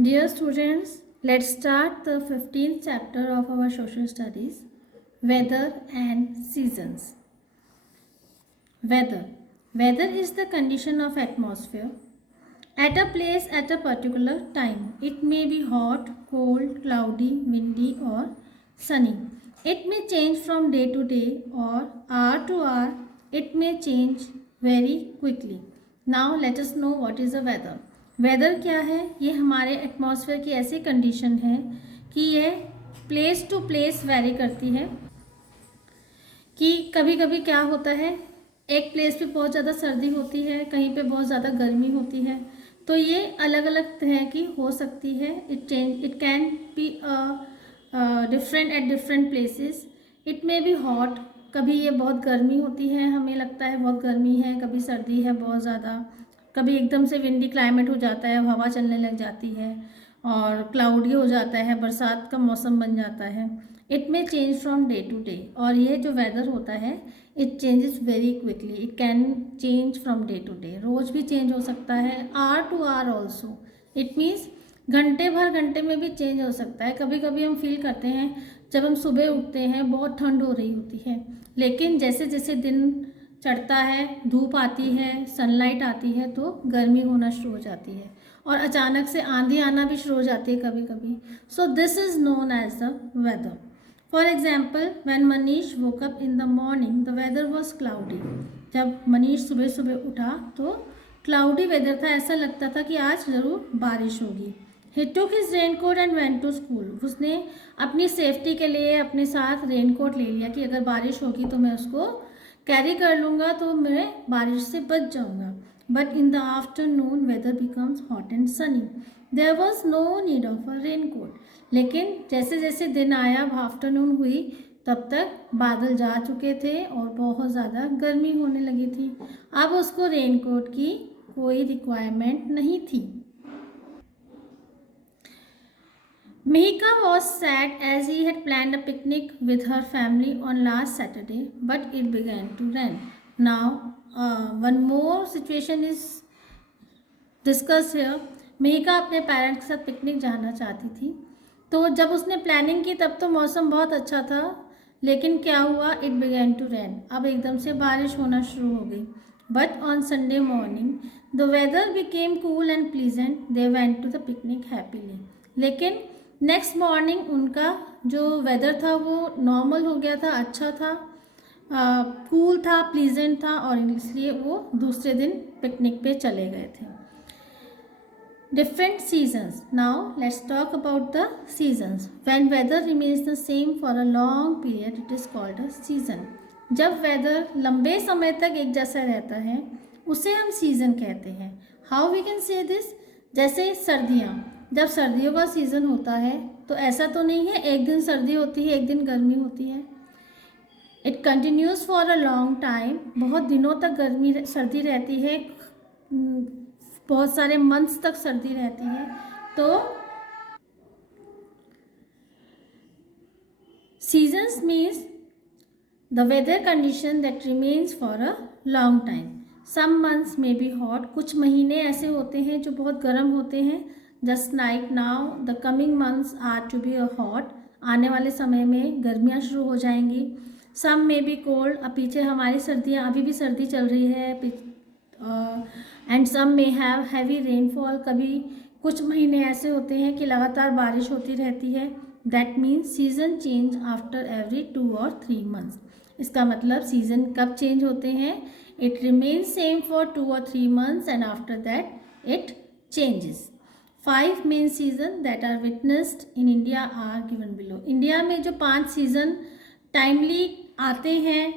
Dear students, let's start the 15th chapter of our social studies, weather and seasons. Weather. Weather is the condition of atmosphere at a place at a particular time. It may be hot, cold, cloudy, windy or sunny. It may change from day to day or hour to hour. It may change very quickly. Now let us know what is the weather. Weather क्या है? ये हमारे atmosphere की ऐसी condition है कि ये place to place very करती है। कि कभी कभी क्या होता है, एक प्लेस पे बहुत ज़्यादा सर्दी होती है, कहीं पे बहुत ज़्यादा गर्मी होती है, तो ये अलग अलग तरह की हो सकती है। It can be different at different places. It may be hot, कभी ये बहुत गर्मी होती है, हमें लगता है बहुत गर्मी है, कभी सर्दी है बहुत ज़्यादा, कभी एकदम से विंडी क्लाइमेट हो जाता है, हवा चलने लग जाती है, और क्लाउडी हो जाता है, बरसात का मौसम बन जाता है। It may change from day to day, और ये जो वेदर होता है it changes very quickly. It can change from day to day, रोज़ भी चेंज हो सकता है, hour to hour also. It means घंटे भर घंटे में भी चेंज हो सकता है। कभी कभी हम फील करते हैं जब हम सुबह उठते हैं बहुत ठंड हो रही होती है, लेकिन जैसे जैसे दिन चढ़ता है, धूप आती है, सनलाइट आती है, तो गर्मी होना शुरू हो जाती है, और अचानक से आंधी आना भी शुरू हो जाती है कभी कभी। So this is known as the weather. For example, when Manish woke up in the morning the weather was cloudy. जब मनीष सुबह सुबह उठा तो क्लाउडी वेदर था, ऐसा लगता था कि आज ज़रूर बारिश होगी। He took his raincoat and went to school. उसने अपनी सेफ्टी के लिए अपने साथ रेनकोट ले लिया कि अगर बारिश होगी तो मैं उसको कैरी कर लूँगा, तो मैं बारिश से बच जाऊँगा। But in the afternoon weather becomes hot and sunny. There was no need of a raincoat. लेकिन जैसे जैसे दिन आया, आफ्टरनून हुई, तब तक बादल जा चुके थे और बहुत ज़्यादा गर्मी होने लगी थी। अब उसको रेनकोट की कोई रिक्वायरमेंट नहीं थी। Mihika was sad as he had planned a picnic with her family on last Saturday, but it began to rain. Now, one more situation is discussed here. Mihika अपने पेरेंट्स के साथ पिकनिक जाना चाहती थी, तो जब उसने प्लानिंग की तब तो मौसम बहुत अच्छा था, लेकिन क्या हुआ, इट बिगैन टू रेन। अब एकदम से बारिश होना शुरू हो गई। But on Sunday morning the weather became cool and pleasant. They went to the picnic happily. लेकिन नेक्स्ट मॉर्निंग उनका जो वेदर था वो नॉर्मल हो गया था, अच्छा था, कूल था, प्लीजेंट था, और इसलिए वो दूसरे दिन पिकनिक पे चले गए थे। Different seasons. Now let's talk about the seasons. When weather remains the same for a long period it is called a season. जब वेदर लंबे समय तक एक जैसा रहता है उसे हम सीज़न कहते हैं। How we can say this? जैसे सर्दियाँ, जब सर्दियों का सीज़न होता है तो ऐसा तो नहीं है एक दिन सर्दी होती है एक दिन गर्मी होती है। It continues for a long time. बहुत दिनों तक सर्दी रहती है, बहुत सारे मंथ्स तक सर्दी रहती है। तो seasons means the weather condition that remains for a long time. Some months में बी हॉट। कुछ महीने ऐसे होते हैं जो बहुत गर्म होते हैं। Just like now the coming months are to be hot. आने वाले समय में गर्मियाँ शुरू हो जाएंगी। सम में बी कोल्ड। अब पीछे हमारी सर्दियाँ, अभी भी सर्दी चल रही है। एंड सम में हैव हैवी रेनफॉल। कभी कुछ महीने ऐसे होते हैं कि लगातार बारिश होती रहती है। That means season change after every 2 or 3 months। इसका मतलब सीजन कब चेंज होते हैं? It remains same for 2 or 3 months and after that it changes. 5 main season that are witnessed in India are given below. India में जो 5 season timely आते हैं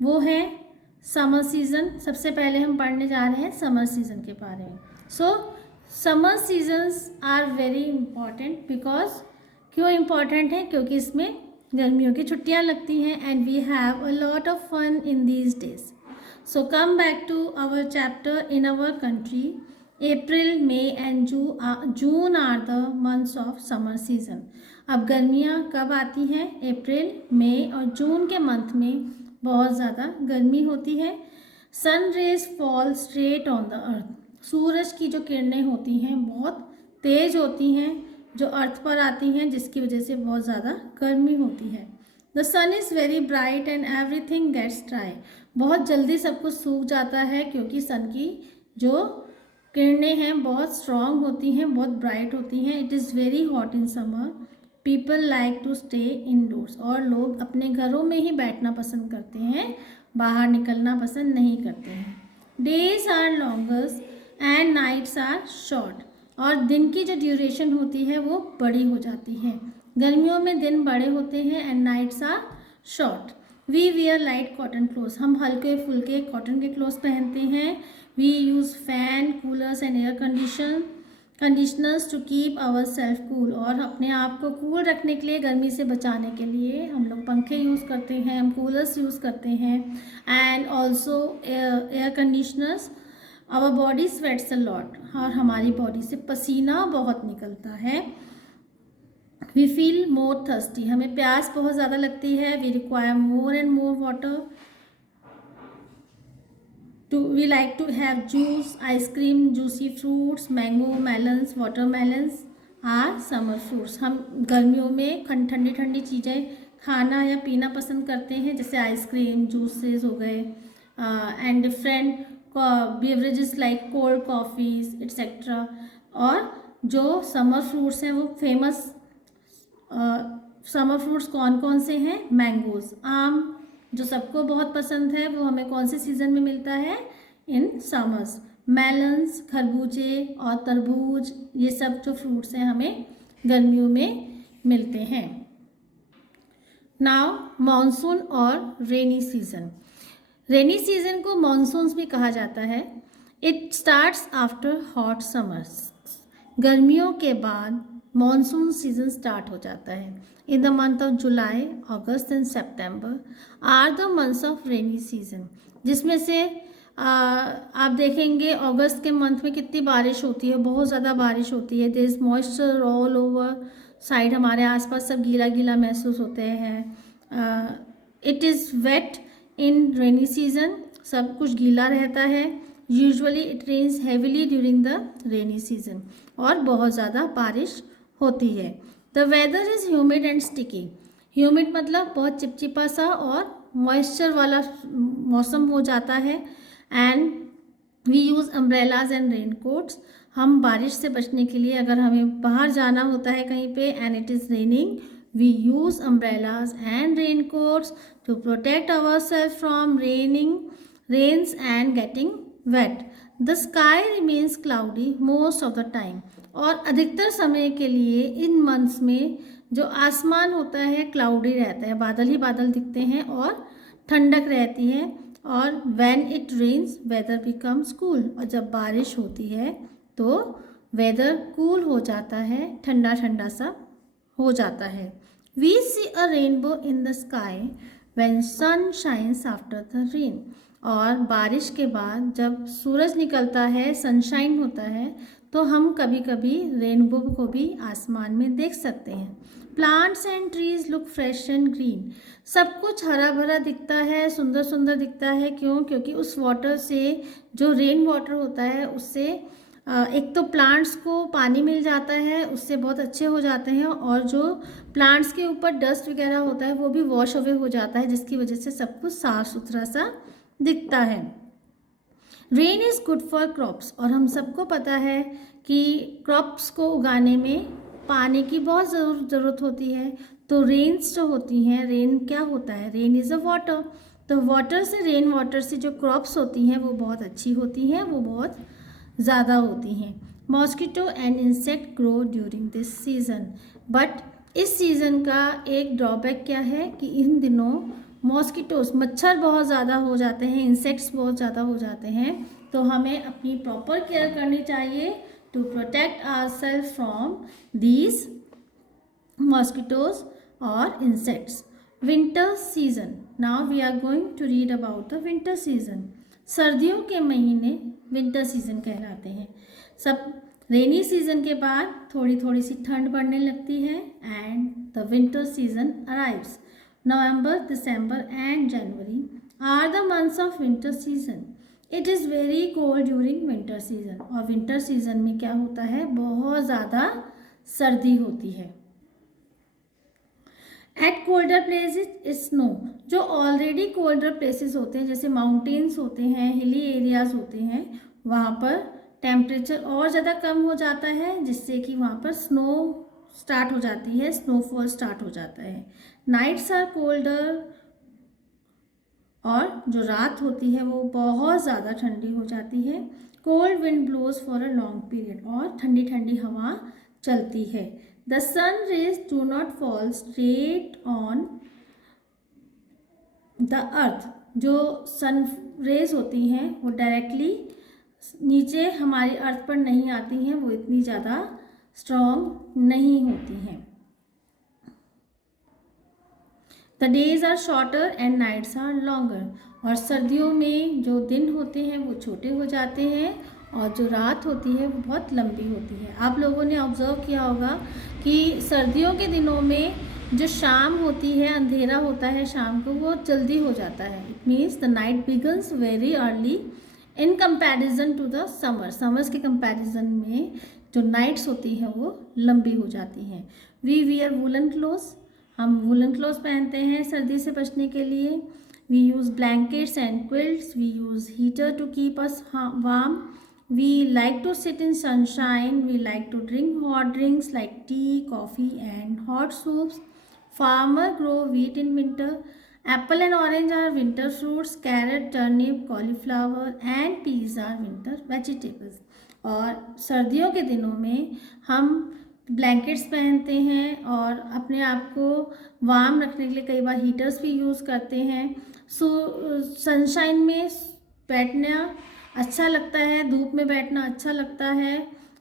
वो हैं समर सीज़न। सबसे पहले हम पढ़ने जा रहे हैं समर सीज़न के बारे में। So summer seasons are very important because, क्यों इम्पॉर्टेंट है? क्योंकि इसमें गर्मियों की छुट्टियां लगती हैं and we have a lot of fun in these days. So come back to our chapter. In our country April, May and June are the months of summer season. अब गर्मियाँ कब आती हैं? अप्रैल, मई और जून के मंथ में बहुत ज़्यादा गर्मी होती है। Sun rays fall straight on the earth. सूरज की जो किरणें होती हैं बहुत तेज होती हैं, जो अर्थ पर आती हैं, जिसकी वजह से बहुत ज़्यादा गर्मी होती है। The sun is very bright and everything gets dry. बहुत जल्दी सब कुछ सूख जाता है क्योंकि सन की जो किरणें हैं बहुत स्ट्रॉन्ग होती हैं, बहुत ब्राइट होती हैं। It is very hot in summer, people like to stay indoors. और लोग अपने घरों में ही बैठना पसंद करते हैं, बाहर निकलना पसंद नहीं करते हैं। Days are longers and nights are short. और दिन की जो ड्यूरेशन होती है वो बड़ी हो जाती है। गर्मियों में दिन बड़े होते हैं and nights are short. We wear light cotton cloth. हम हल्के फुल्के कॉटन के क्लोथ पहनते हैं। We use fan, coolers and air conditioners to keep our self cool. और अपने आप को कूल रखने के लिए, गर्मी से बचाने के लिए हम लोग पंखे यूज़ करते हैं, हम कूलर्स यूज़ करते हैं and also air conditioners. Our body sweats a lot. और हमारी बॉडी से पसीना बहुत निकलता है। We feel more thirsty. हमें प्यास बहुत ज़्यादा लगती है। We require more and more water. We like to have juice, ice cream, juicy fruits, mango, melons, watermelons are summer fruits. हम गर्मियों में ठंडी ठंडी चीज़ें खाना या पीना पसंद करते हैं, जैसे आइसक्रीम, जूसेस हो गए and different beverages like cold coffees etcetera. और जो समर फ्रूट्स हैं वो फेमस समर फ्रूट्स कौन कौन से हैं? मैंगोज़, आम जो सबको बहुत पसंद है, वो हमें कौन से सीज़न में मिलता है? In summers. मेलन्स, खरबूजे और तरबूज, ये सब जो फ्रूट्स हैं हमें गर्मियों में मिलते हैं। नाउ मॉनसून और रेनी सीज़न। रेनी सीज़न को मॉनसून्स भी कहा जाता है। It starts after hot summers. गर्मियों के बाद मॉनसून सीज़न स्टार्ट हो जाता है। In the month of July, August and September are the months of rainy season, जिसमें से आप देखेंगे अगस्त के मंथ में कितनी बारिश होती है, बहुत ज़्यादा बारिश होती है। There is moisture all over side, हमारे आसपास सब गीला गीला महसूस होते हैं। It is wet in rainy season, सब कुछ गीला रहता है। Usually it rains heavily during the rainy season, और बहुत ज़्यादा बारिश होती है। The weather is humid and sticky. Humid मतलब बहुत चिपचिपा सा और मॉइस्चर वाला मौसम हो जाता है। And we use umbrellas and raincoats. हम बारिश से बचने के लिए, अगर हमें बाहर जाना होता है कहीं पे and it is raining, we use umbrellas and raincoats to protect our self from rains and getting wet. The sky remains cloudy most of the time. और अधिकतर समय के लिए इन मंथ्स में जो आसमान होता है क्लाउडी रहता है, बादल ही बादल दिखते हैं और ठंडक रहती है। और when it rains weather becomes cool. और जब बारिश होती है तो वेदर कूल हो जाता है, ठंडा ठंडा सा हो जाता है। We see a rainbow in the sky when sun shines after the rain. और बारिश के बाद जब सूरज निकलता है, सनशाइन होता है, तो हम कभी कभी रेनबो को भी आसमान में देख सकते हैं। Plants and trees look fresh and green. सब कुछ हरा भरा दिखता है, सुंदर सुंदर दिखता है। क्यों? क्योंकि उस वाटर से, जो रेन वाटर होता है, उससे एक तो प्लांट्स को पानी मिल जाता है, उससे बहुत अच्छे हो जाते हैं। और जो प्लांट्स के ऊपर डस्ट वगैरह होता है वो भी वॉश अवे हो जाता है, जिसकी वजह से सब कुछ साफ सुथरा सा दिखता है। Rain is good for crops. और हम सबको पता है कि क्रॉप्स को उगाने में पानी की बहुत ज़रूरत होती है। तो रेन्स जो होती हैं, रेन क्या होता है? Rain is a water. तो वाटर से, रेन वाटर से जो क्रॉप्स होती हैं वो बहुत अच्छी होती हैं, वो बहुत ज़्यादा होती हैं। Mosquito and insect grow during this season. But इस सीज़न का एक ड्रॉबैक क्या है कि इन दिनों मॉस्किटोस, मच्छर बहुत ज़्यादा हो जाते हैं, इंसेक्ट्स बहुत ज़्यादा हो जाते हैं। तो हमें अपनी प्रॉपर केयर करनी चाहिए to protect ourselves from these mosquitoes और insects. Winter season. Now we are going to read about the winter season. सर्दियों के महीने विंटर सीजन कहलाते हैं। सब रेनी सीजन के बाद थोड़ी थोड़ी सी ठंड पड़ने लगती है and the winter season arrives. November, December and January are the months of winter season. It is very cold during winter season, और विंटर सीजन में क्या होता है, बहुत ज़्यादा सर्दी होती है। एट कोल्डर प्लेसेस स्नो, जो ऑलरेडी कोल्डर प्लेसेस होते हैं जैसे माउंटेन्स होते हैं, हिली एरियाज होते हैं, वहाँ पर टेम्परेचर और ज़्यादा कम हो जाता है, जिससे कि वहाँ पर स्नो स्टार्ट हो जाती है, स्नोफॉल स्टार्ट हो जाता है। नाइट्स आर कोल्डर, और जो रात होती है वो बहुत ज़्यादा ठंडी हो जाती है। Cold wind blows for a long period, और ठंडी ठंडी हवा चलती है। The sun rays do not fall straight on the earth, जो सन रेज होती हैं वो डायरेक्टली नीचे हमारी अर्थ पर नहीं आती हैं, वो इतनी ज़्यादा स्ट्रॉन्ग नहीं होती हैं। The days are shorter and nights are longer, और सर्दियों में जो दिन होते हैं वो छोटे हो जाते हैं, और जो रात होती है वो बहुत लंबी होती है। आप लोगों ने ऑब्जर्व किया होगा कि सर्दियों के दिनों में जो शाम होती है, अंधेरा होता है शाम को, वो जल्दी हो जाता है। It means the night begins very early in comparison to the summers के कंपैरिजन में जो नाइट्स होती हैं वो लंबी हो जाती हैं। वी वियर वुलन क्लोथ्स, हम वुलन क्लोथ्स पहनते हैं सर्दी से बचने के लिए। We use blankets and quilts, we use heater to keep us warm, we like to sit in sunshine, we like to drink hot drinks like tea, coffee and hot soups. Farmer grow wheat in winter. Apple and orange are winter fruits. Carrot, turnip, cauliflower and peas are winter vegetables. और सर्दियों के दिनों में हम blankets पहनते हैं और अपने आप को वार्म रखने के लिए कई बार हीटर्स भी यूज़ करते हैं। सनशाइन में बैठना अच्छा लगता है, धूप में बैठना अच्छा लगता है।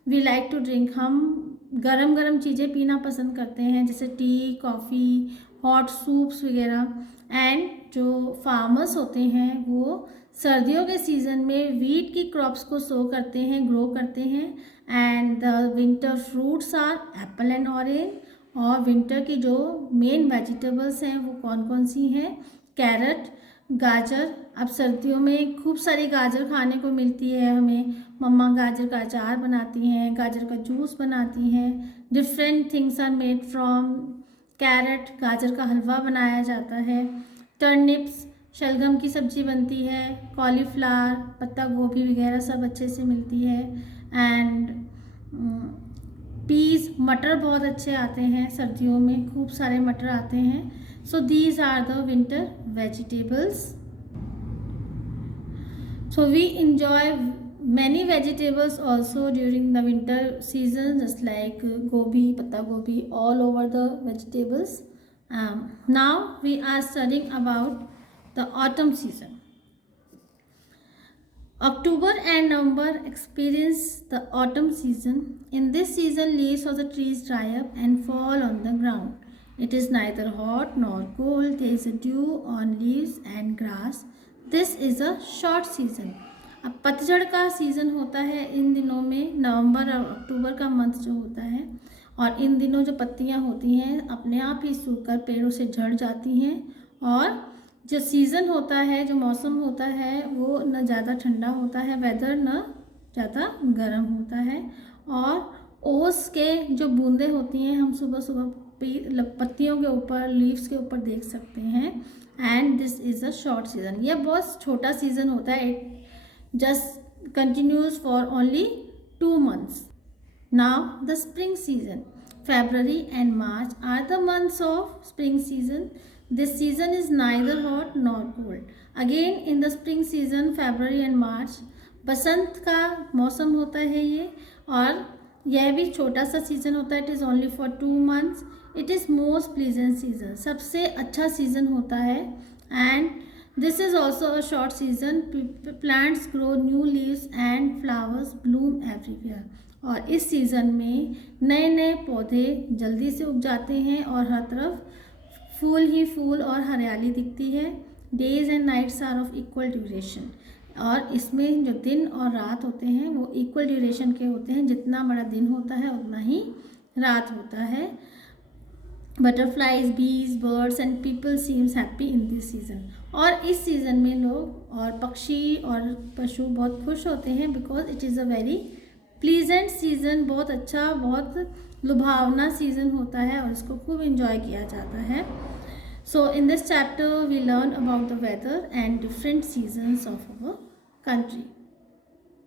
वी लाइक टू ड्रिंक, हम गरम गरम चीज़ें पीना पसंद करते हैं जैसे टी, कॉफ़ी, हॉट सूप्स वगैरह। एंड जो फार्मर्स होते हैं वो सर्दियों के सीज़न में वीट की क्रॉप्स को सो करते हैं, ग्रो करते हैं। And the winter fruits are apple and orange, और विंटर की जो मेन वेजिटेबल्स हैं वो कौन कौन सी हैं, कैरेट, गाजर। अब सर्दियों में खूब सारी गाजर खाने को मिलती है हमें, मम्मा गाजर का अचार बनाती हैं, गाजर का जूस बनाती हैं। Different things are made from carrot, गाजर का हलवा बनाया जाता है। टर्निप्स, शलगम की सब्ज़ी बनती है। कॉलीफ्लावर, पत्ता गोभी वगैरह सब अच्छे से मिलती है। एंड पीस, मटर बहुत अच्छे आते हैं सर्दियों में, खूब सारे मटर आते हैं। So these are the winter vegetables. So we enjoy many vegetables also during the winter season, just like gobi, patta gobi, all over the vegetables. Now we are studying about the autumn season. October and November experience the autumn season. In this season, leaves of the trees dry up and fall on the ground. It is neither hot nor cold. There is a dew on leaves and grass. This is a short season. अब पतझड़ का season होता है इन दिनों में, नवंबर और अक्टूबर का month जो होता है, और इन दिनों जो पत्तियां होती हैं अपने आप ही सूखकर पेड़ों से झड़ जाती हैं। और जो सीज़न होता है, जो मौसम होता है, वो न ज़्यादा ठंडा होता है वेदर, न ज़्यादा गर्म होता है। और ओस के जो बूंदें होती हैं हम सुबह सुबह पत्तियों के ऊपर, लीव्स के ऊपर देख सकते हैं। And this is a short season, यह बहुत छोटा सीज़न होता है। It just continues for only 2 months. Now the spring season. February and March are the months of spring season. This season is neither hot nor cold. Again in the spring season, February and March, बसंत का मौसम होता है ये, और यह भी छोटा सा सीज़न होता है। It is only for 2 months. It is most pleasant season, सबसे अच्छा सीज़न होता है। And this is also a short season. Plants grow new leaves and flowers Bloom everywhere. और इस सीज़न में नए नए पौधे जल्दी से उग जाते हैं और हर तरफ फूल ही फूल और हरियाली दिखती है. Days and nights are of equal duration. और इसमें जो दिन और रात होते हैं वो इक्वल ड्यूरेशन के होते हैं. जितना बड़ा दिन होता है उतना ही रात होता है. Butterflies, bees, birds and people seems happy in this season. और इस सीज़न में लोग और पक्षी और पशु बहुत खुश होते हैं because it is a very pleasant season, बहुत अच्छा, बहुत लुभावना सीज़न होता है और इसको खूब इंजॉय किया जाता है. So in this chapter we learn about the weather and different seasons of our country.